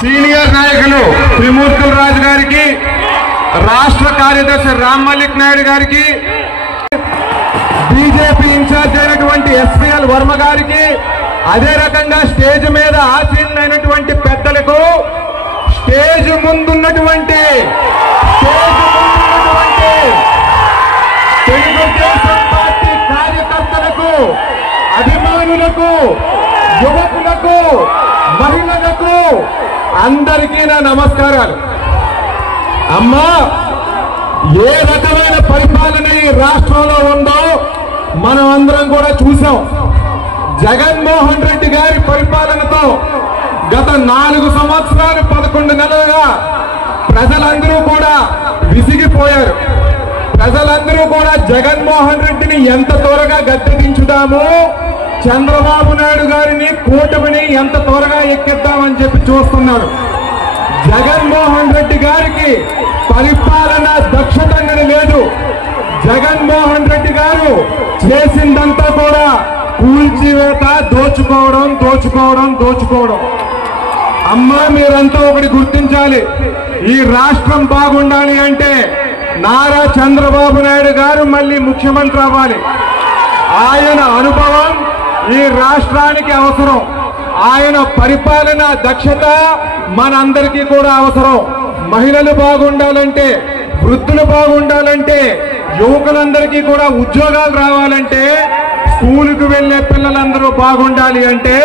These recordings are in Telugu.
సీనియర్ నాయకులు త్రిమూర్తుల రాజు గారికి, రాష్ట్ర కార్యదర్శి రామ్ మల్లిక్ నాయుడు గారికి, బీజేపీ ఇన్ఛార్జ్ అయినటువంటి ఎస్పీఎల్ వర్మ గారికి, అదే రకంగా స్టేజ్ మీద ఆసీనులైనటువంటి పెద్దలకు, స్టేజ్ ముందున్నటువంటి తెలుగుదేశం పార్టీ కార్యకర్తలకు, అభిమానులకు, యువకులకు, మహిళలకు అందరికీ నా నమస్కారాలు. అమ్మా, ఏ రకమైన పరిపాలన ఈ రాష్ట్రంలో ఉందో మనం అందరం కూడా చూసాం. జగన్మోహన్ రెడ్డి గారి పరిపాలనతో గత 4 సంవత్సరాలు 11 నెలలుగా ప్రజలందరూ కూడా విసిగిపోయారు. ప్రజలందరూ కూడా జగన్మోహన్ రెడ్డిని ఎంత త్వరగా గద్దెదించుదాము, చంద్రబాబు నాయుడు గారిని, కూటమిని ఎంత త్వరగా ఎక్కిద్దామని చెప్పి చూస్తున్నారు. జగన్మోహన్ రెడ్డి గారికి పరిపాలన దక్షత అనేది లేదు. జగన్మోహన్ రెడ్డి గారు చేసిందంతా కూడా కూల్చివేత, దోచుకోవడం దోచుకోవడం దోచుకోవడం. అమ్మా, మీరంతా ఒకటి గుర్తించాలి. ఈ రాష్ట్రం బాగుండాలి అంటే నారా చంద్రబాబు నాయుడు గారు మళ్ళీ ముఖ్యమంత్రి అవ్వాలి. ఆయన అనుభవం ఈ రాష్ట్రానికి అవసరం. ఆయన పరిపాలన దక్షత మనందరికీ కూడా అవసరం. మహిళలు బాగుండాలంటే, వృద్ధులు బాగుండాలంటే, యువకులందరికీ కూడా ఉద్యోగాలు రావాలంటే, స్కూలుకు వెళ్లే పిల్లలందరూ బాగుండాలి అంటే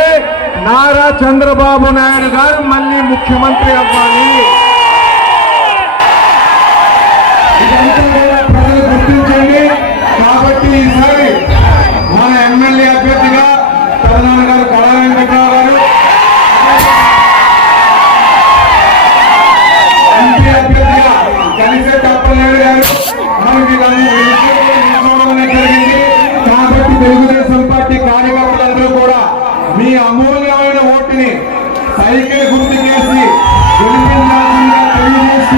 నారా చంద్రబాబు నాయుడు గారు మళ్ళీ ముఖ్యమంత్రి అవ్వాలి. ఇదంతా కూడా ప్రజలు గుర్తించండి. కాబట్టి ఈసారి మన ఎమ్మెల్యే అభ్యర్థిగా ప్రధాని గారు కళా వెంకట్రావు గారు, ఎంపీ అభ్యర్థిగా కలిసెట్టి అప్పలనాయుడు గారు మనకి జరిగింది. కాబట్టి తెలుగుదేశం పార్టీ కార్యకర్తలందరూ కూడా మీ అమూల్యమైన ఓటుని సైకిల్ గుర్తు చేసి గెలిపించాల్సిందిగా తెలియజేస్తూ